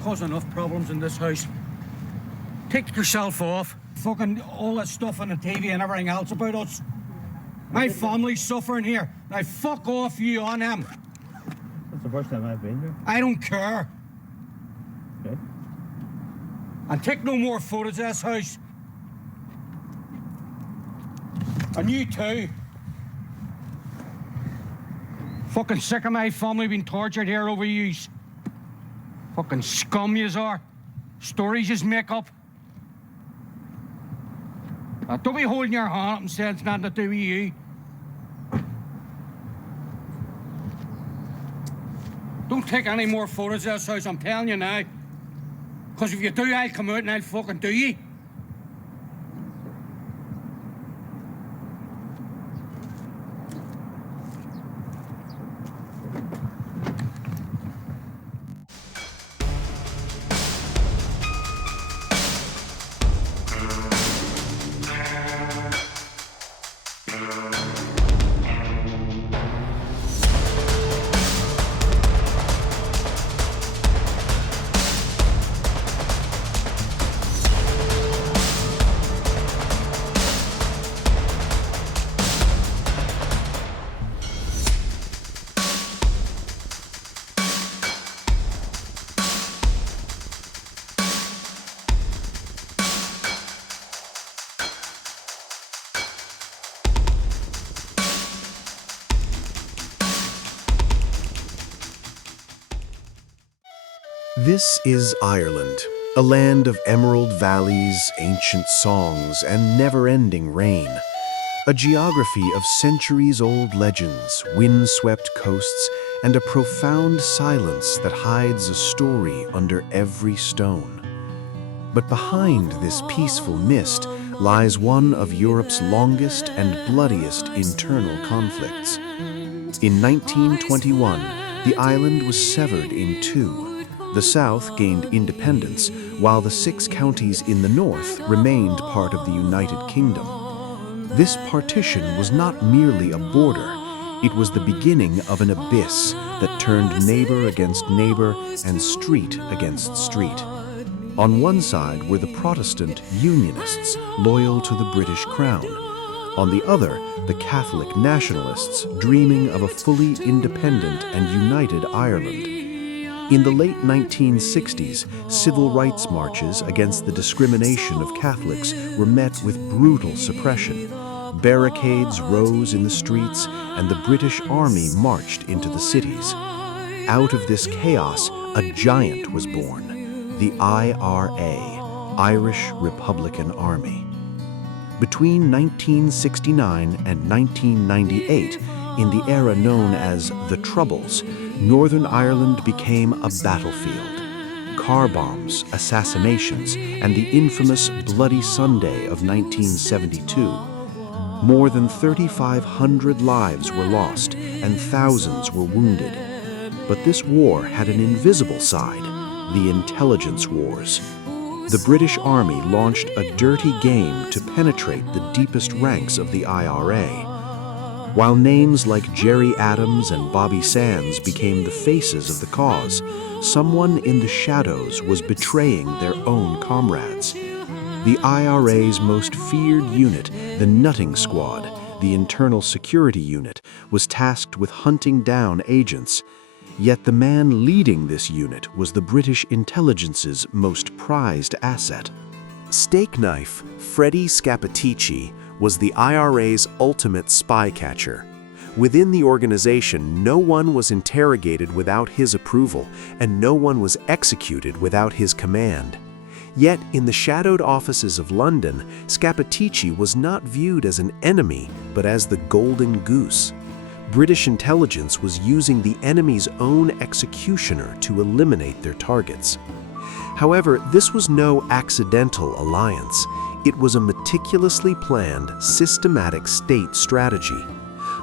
causing enough problems in this house. Take yourself off. Fucking all that stuff on the TV and everything else about us. My family's suffering here. Now fuck off, you on them. That's the first time I've been here. I don't care. Okay. And take no more photos of this house. And you too. Fucking sick of my family being tortured here over yous. Fucking scum yous are. Stories yous make up. Now, don't be holding your hand up and saying it's nothing to do with you. Don't take any more photos of this house, I'm telling you now. Because if you do, I'll come out and I'll fucking do you. This is Ireland, a land of emerald valleys, ancient songs, and never-ending rain. A geography of centuries-old legends, wind-swept coasts, and a profound silence that hides a story under every stone. But behind this peaceful mist lies one of Europe's longest and bloodiest internal conflicts. In 1921, the island was severed in two. The South gained independence, while the 6 counties in the North remained part of the United Kingdom. This partition was not merely a border, it was the beginning of an abyss that turned neighbor against neighbor and street against street. On one side were the Protestant Unionists, loyal to the British Crown. On the other, the Catholic nationalists, dreaming of a fully independent and united Ireland. In the late 1960s, civil rights marches against the discrimination of Catholics were met with brutal suppression. Barricades rose in the streets, and the British Army marched into the cities. Out of this chaos, a giant was born, the IRA, Irish Republican Army. Between 1969 and 1998, in the era known as the Troubles, Northern Ireland became a battlefield. Car bombs, assassinations, and the infamous Bloody Sunday of 1972. More than 3,500 lives were lost and thousands were wounded. But this war had an invisible side, the intelligence wars. The British Army launched a dirty game to penetrate the deepest ranks of the IRA. While names like Gerry Adams and Bobby Sands became the faces of the cause, someone in the shadows was betraying their own comrades. The IRA's most feared unit, the Nutting Squad, the Internal Security Unit, was tasked with hunting down agents. Yet the man leading this unit was the British intelligence's most prized asset. Stakeknife, Freddie Scappaticci, was the IRA's ultimate spy catcher. Within the organization, no one was interrogated without his approval, and no one was executed without his command. Yet, in the shadowed offices of London, Scappaticci was not viewed as an enemy, but as the golden goose. British intelligence was using the enemy's own executioner to eliminate their targets. However, this was no accidental alliance. It was a meticulously planned, systematic state strategy.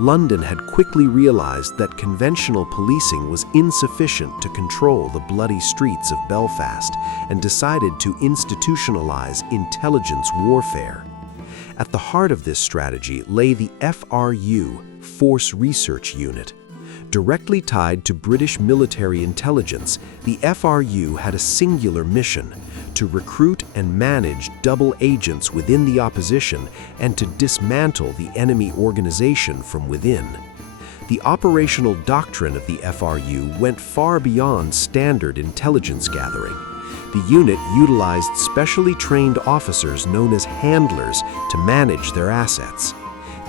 London had quickly realized that conventional policing was insufficient to control the bloody streets of Belfast and decided to institutionalize intelligence warfare. At the heart of this strategy lay the FRU, Force Research Unit. Directly tied to British military intelligence, the FRU had a singular mission: to recruit and manage double agents within the opposition and to dismantle the enemy organization from within. The operational doctrine of the FRU went far beyond standard intelligence gathering. The unit utilized specially trained officers known as handlers to manage their assets.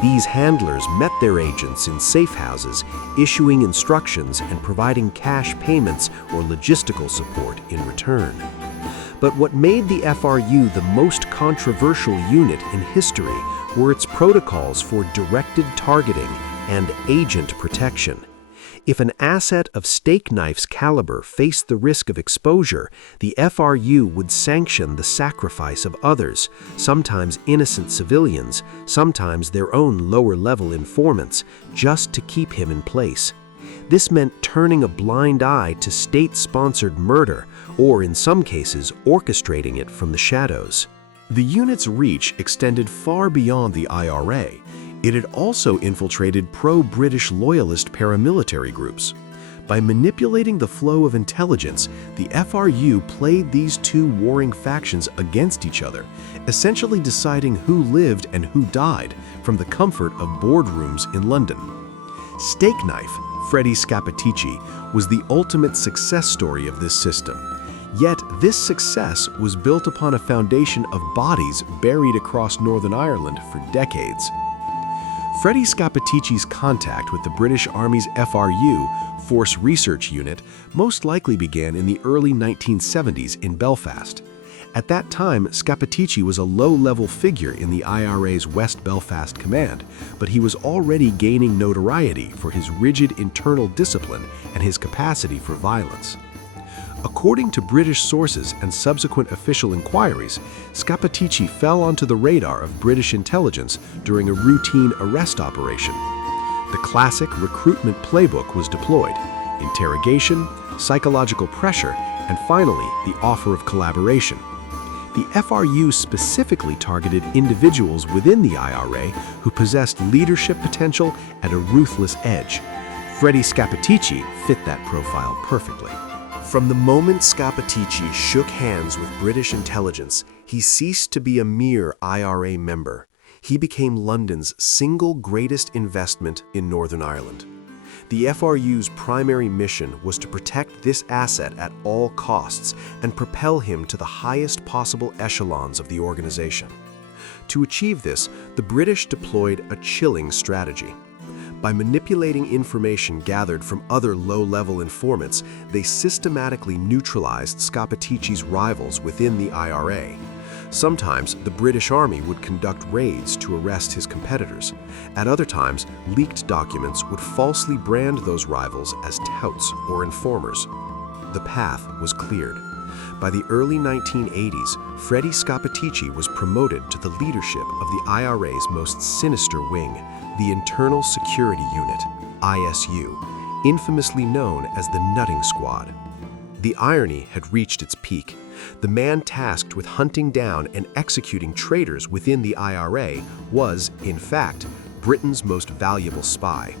These handlers met their agents in safe houses, issuing instructions and providing cash payments or logistical support in return. But what made the FRU the most controversial unit in history were its protocols for directed targeting and agent protection. If an asset of Stakeknife's caliber faced the risk of exposure, the FRU would sanction the sacrifice of others, sometimes innocent civilians, sometimes their own lower-level informants, just to keep him in place. This meant turning a blind eye to state-sponsored murder, or in some cases, orchestrating it from the shadows. The unit's reach extended far beyond the IRA. It had also infiltrated pro-British loyalist paramilitary groups. By manipulating the flow of intelligence, the FRU played these two warring factions against each other, essentially deciding who lived and who died from the comfort of boardrooms in London. Stakeknife, Freddie Scappaticci, was the ultimate success story of this system. Yet this success was built upon a foundation of bodies buried across Northern Ireland for decades. Freddie Scappaticci's contact with the British Army's FRU, Force Research Unit, most likely began in the early 1970s in Belfast. At that time, Scappaticci was a low-level figure in the IRA's West Belfast Command, but he was already gaining notoriety for his rigid internal discipline and his capacity for violence. According to British sources and subsequent official inquiries, Scappaticci fell onto the radar of British intelligence during a routine arrest operation. The classic recruitment playbook was deployed: interrogation, psychological pressure, and finally, the offer of collaboration. The FRU specifically targeted individuals within the IRA who possessed leadership potential and a ruthless edge. Freddie Scappaticci fit that profile perfectly. From the moment Scappaticci shook hands with British intelligence, he ceased to be a mere IRA member. He became London's single greatest investment in Northern Ireland. The FRU's primary mission was to protect this asset at all costs and propel him to the highest possible echelons of the organization. To achieve this, the British deployed a chilling strategy. By manipulating information gathered from other low-level informants, they systematically neutralized Scappaticci's rivals within the IRA. Sometimes, the British Army would conduct raids to arrest his competitors. At other times, leaked documents would falsely brand those rivals as touts or informers. The path was cleared. By the early 1980s, Freddie Scappaticci was promoted to the leadership of the IRA's most sinister wing, the Internal Security Unit, ISU, infamously known as the Nutting Squad. The irony had reached its peak. The man tasked with hunting down and executing traitors within the IRA was, in fact, Britain's most valuable spy.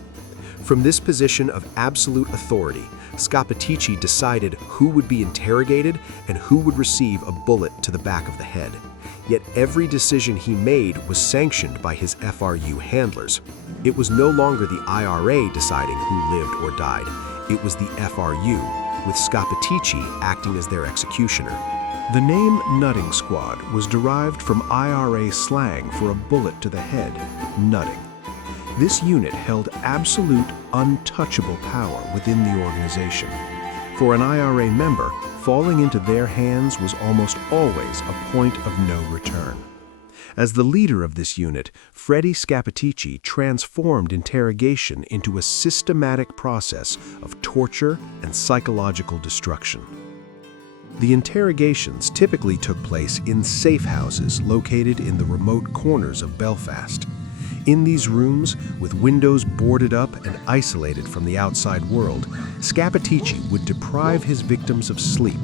From this position of absolute authority, Scappaticci decided who would be interrogated and who would receive a bullet to the back of the head. Yet every decision he made was sanctioned by his FRU handlers. It was no longer the IRA deciding who lived or died. It was the FRU, with Scappaticci acting as their executioner. The name Nutting Squad was derived from IRA slang for a bullet to the head, nutting. This unit held absolute, untouchable power within the organization. For an IRA member, falling into their hands was almost always a point of no return. As the leader of this unit, Freddie Scappaticci transformed interrogation into a systematic process of torture and psychological destruction. The interrogations typically took place in safe houses located in the remote corners of Belfast. In these rooms, with windows boarded up and isolated from the outside world, Scappaticci would deprive his victims of sleep,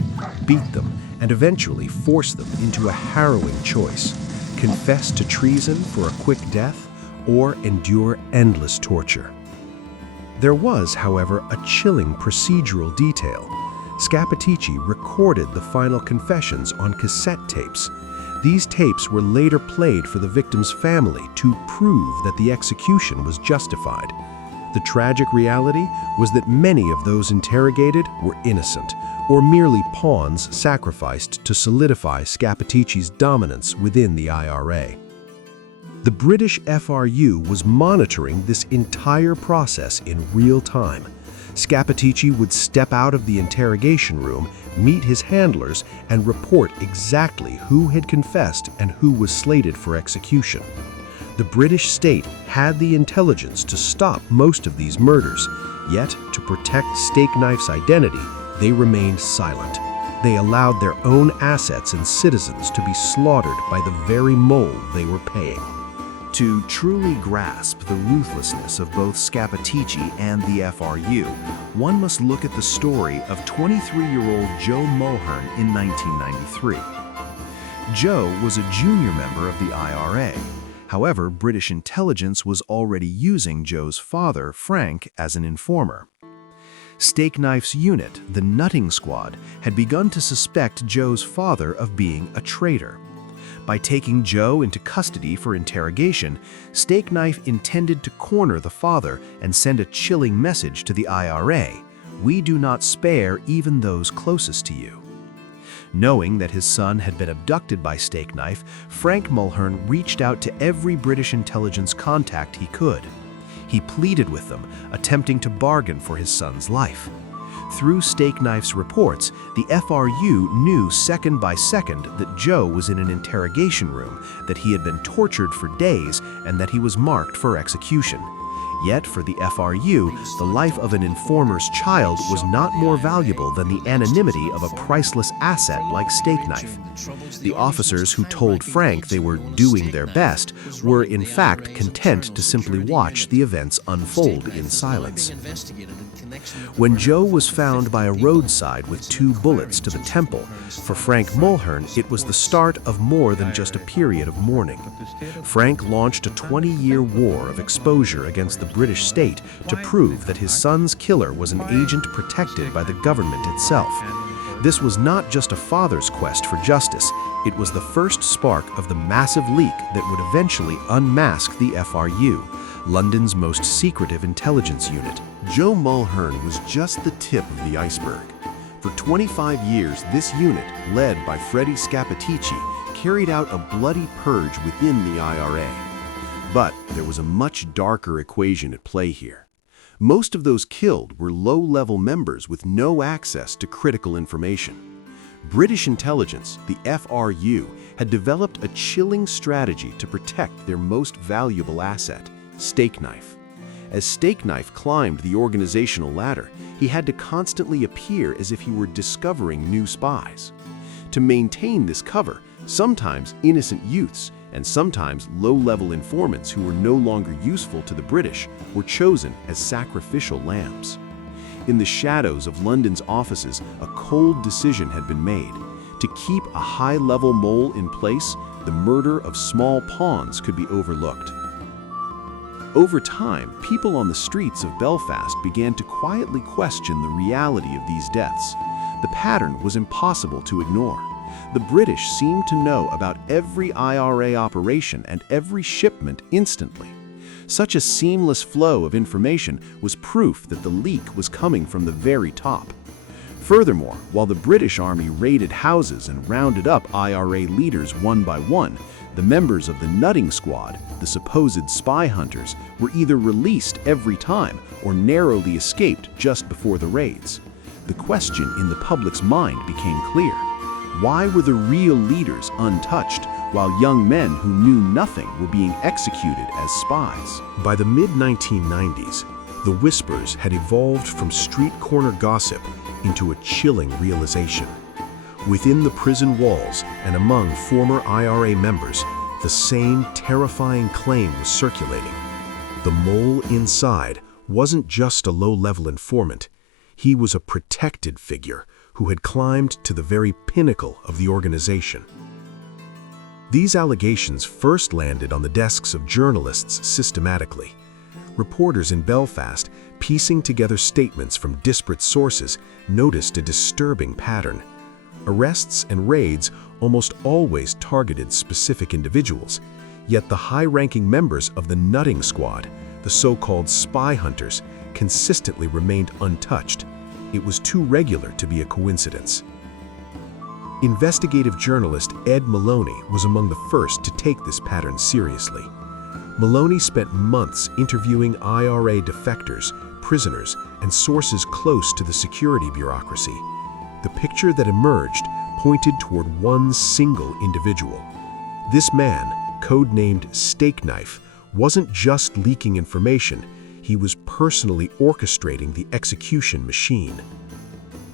beat them, and eventually force them into a harrowing choice: confess to treason for a quick death or endure endless torture. There was, however, a chilling procedural detail. Scappaticci recorded the final confessions on cassette tapes. These tapes were later played for the victim's family to prove that the execution was justified. The tragic reality was that many of those interrogated were innocent, or merely pawns sacrificed to solidify Scappaticci's dominance within the IRA. The British FRU was monitoring this entire process in real time. Scappaticci would step out of the interrogation room, meet his handlers, and report exactly who had confessed and who was slated for execution. The British state had the intelligence to stop most of these murders, yet to protect Stakeknife's identity, they remained silent. They allowed their own assets and citizens to be slaughtered by the very mole they were paying. To truly grasp the ruthlessness of both Scappaticci and the FRU, one must look at the story of 23-year-old Joe Mulhern in 1993. Joe was a junior member of the IRA. However, British intelligence was already using Joe's father, Frank, as an informer. Stakeknife's unit, the Nutting Squad, had begun to suspect Joe's father of being a traitor. By taking Joe into custody for interrogation, Stakeknife intended to corner the father and send a chilling message to the IRA: "We do not spare even those closest to you." Knowing that his son had been abducted by Stakeknife, Frank Mulhern reached out to every British intelligence contact he could. He pleaded with them, attempting to bargain for his son's life. Through Stakeknife's reports, the FRU knew second by second that Joe was in an interrogation room, that he had been tortured for days, and that he was marked for execution. Yet for the FRU, the life of an informer's child was not more valuable than the anonymity of a priceless asset like Stakeknife. The officers who told Frank they were doing their best were in fact content to simply watch the events unfold in silence. When Joe was found by a roadside with 2 bullets to the temple, for Frank Mulhern it was the start of more than just a period of mourning. Frank launched a 20-year war of exposure against the British state to prove that his son's killer was an agent protected by the government itself. This was not just a father's quest for justice, it was the first spark of the massive leak that would eventually unmask the FRU, London's most secretive intelligence unit. Joe Mulhern was just the tip of the iceberg. For 25 years, this unit, led by Freddie Scappaticci, carried out a bloody purge within the IRA. But there was a much darker equation at play here. Most of those killed were low-level members with no access to critical information. British intelligence, the FRU, had developed a chilling strategy to protect their most valuable asset, Stakeknife. As Stakeknife climbed the organizational ladder, he had to constantly appear as if he were discovering new spies. To maintain this cover, sometimes innocent youths and sometimes low-level informants who were no longer useful to the British were chosen as sacrificial lambs. In the shadows of London's offices, a cold decision had been made. To keep a high-level mole in place, the murder of small pawns could be overlooked. Over time, people on the streets of Belfast began to quietly question the reality of these deaths. The pattern was impossible to ignore. The British seemed to know about every IRA operation and every shipment instantly. Such a seamless flow of information was proof that the leak was coming from the very top. Furthermore, while the British Army raided houses and rounded up IRA leaders one by one, the members of the Nutting Squad, the supposed spy hunters, were either released every time or narrowly escaped just before the raids. The question in the public's mind became clear. Why were the real leaders untouched, while young men who knew nothing were being executed as spies? By the mid-1990s, the whispers had evolved from street corner gossip into a chilling realization. Within the prison walls and among former IRA members, the same terrifying claim was circulating. The mole inside wasn't just a low-level informant. He was a protected figure who had climbed to the very pinnacle of the organization. These allegations first landed on the desks of journalists systematically. Reporters in Belfast piecing together statements from disparate sources, noticed a disturbing pattern. Arrests and raids almost always targeted specific individuals, yet the high-ranking members of the nutting squad, the so-called spy hunters, consistently remained untouched. It was too regular to be a coincidence. Investigative journalist Ed Maloney was among the first to take this pattern seriously. Maloney spent months interviewing IRA defectors, prisoners, and sources close to the security bureaucracy. The picture that emerged pointed toward one single individual. This man, codenamed Stakeknife, wasn't just leaking information, he was personally orchestrating the execution machine.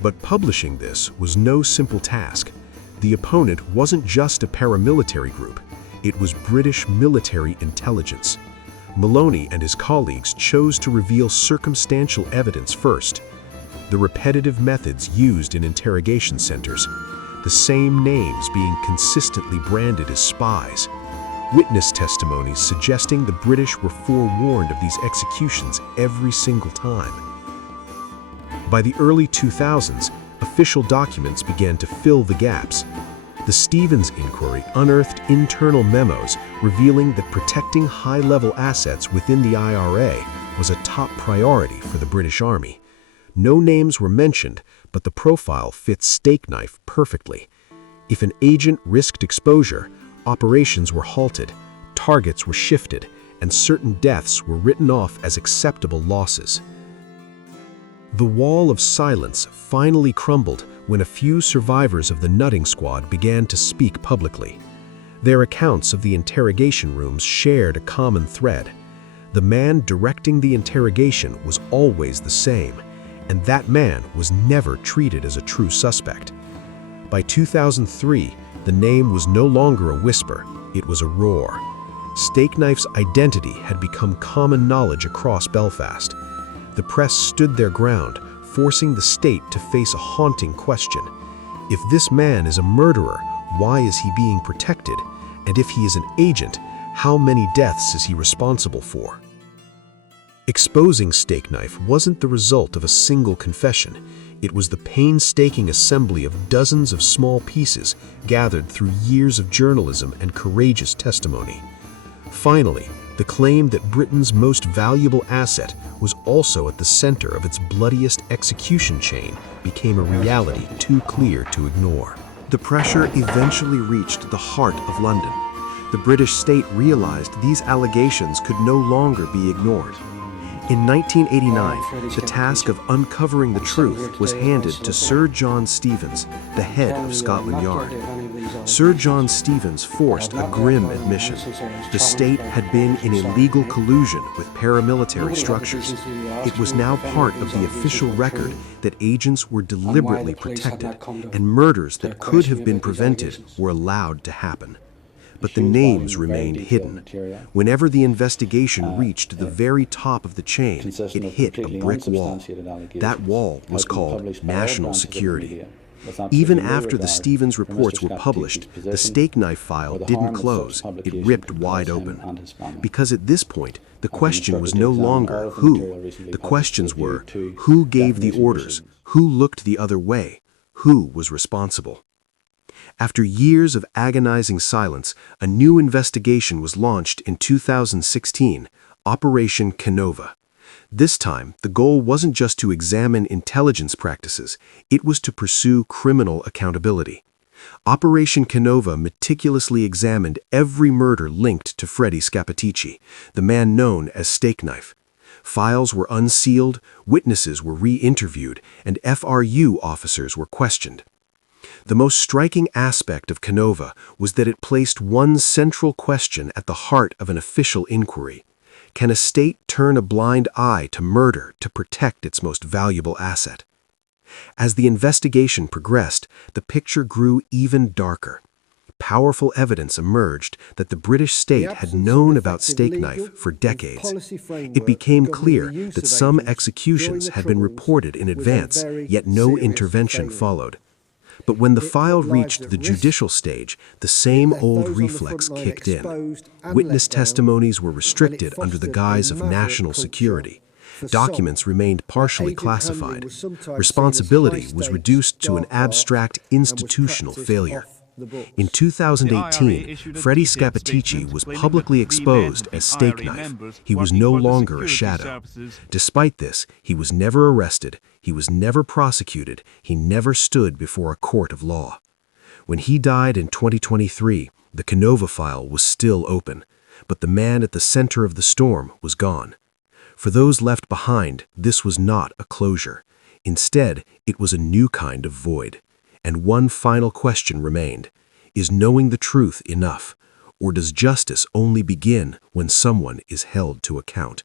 But publishing this was no simple task. The opponent wasn't just a paramilitary group, it was British military intelligence. Maloney and his colleagues chose to reveal circumstantial evidence first. The repetitive methods used in interrogation centers, the same names being consistently branded as spies. Witness testimonies suggesting the British were forewarned of these executions every single time. By the early 2000s, official documents began to fill the gaps. The Stevens inquiry unearthed internal memos revealing that protecting high-level assets within the IRA was a top priority for the British Army. No names were mentioned, but the profile fits Stakeknife perfectly. If an agent risked exposure, operations were halted, targets were shifted, and certain deaths were written off as acceptable losses. The wall of silence finally crumbled when a few survivors of the nutting squad began to speak publicly. Their accounts of the interrogation rooms shared a common thread. The man directing the interrogation was always the same, and that man was never treated as a true suspect. By 2003, the name was no longer a whisper, it was a roar. Stakeknife's identity had become common knowledge across Belfast. The press stood their ground, forcing the state to face a haunting question. If this man is a murderer, why is he being protected? And if he is an agent, how many deaths is he responsible for? Exposing Stakeknife wasn't the result of a single confession. It was the painstaking assembly of dozens of small pieces gathered through years of journalism and courageous testimony. Finally, the claim that Britain's most valuable asset was also at the center of its bloodiest execution chain became a reality too clear to ignore. The pressure eventually reached the heart of London. The British state realized these allegations could no longer be ignored. In 1989, the task of uncovering the truth was handed to Sir John Stevens, the head of Scotland Yard. Sir John Stevens forced a grim admission. The state had been in illegal collusion with paramilitary structures. It was now part of the official record that agents were deliberately protected, and murders that could have been prevented were allowed to happen. But the names remained hidden. Whenever the investigation reached the very top of the chain, it hit a brick wall. That wall was called national security. Even after the Stevens reports were published, the Stakeknife file didn't close, it ripped wide open. Because at this point, the question was no longer who. The questions were who gave the orders, who looked the other way, who was responsible. After years of agonizing silence, a new investigation was launched in 2016, Operation Canova. This time, the goal wasn't just to examine intelligence practices, it was to pursue criminal accountability. Operation Canova meticulously examined every murder linked to Freddie Scappaticci, the man known as Stakeknife. Files were unsealed, witnesses were re-interviewed, and FRU officers were questioned. The most striking aspect of Canova was that it placed one central question at the heart of an official inquiry. Can a state turn a blind eye to murder to protect its most valuable asset? As the investigation progressed, the picture grew even darker. Powerful evidence emerged that the British state had known about Stakeknife for decades. It became clear that some executions had been reported in advance, yet no intervention followed. But when the file reached the judicial stage, the same old reflex kicked in. Witness testimonies were restricted under the guise of national security. Documents remained partially classified. Responsibility was reduced to an abstract institutional failure. In 2018, Freddie Scappaticci was publicly exposed as Stakeknife. He was no longer a shadow. Despite this, he was never arrested, he was never prosecuted, he never stood before a court of law. When he died in 2023, the Canova file was still open, but the man at the center of the storm was gone. For those left behind, this was not a closure. Instead, it was a new kind of void. And one final question remained. Is knowing the truth enough? Or does justice only begin when someone is held to account?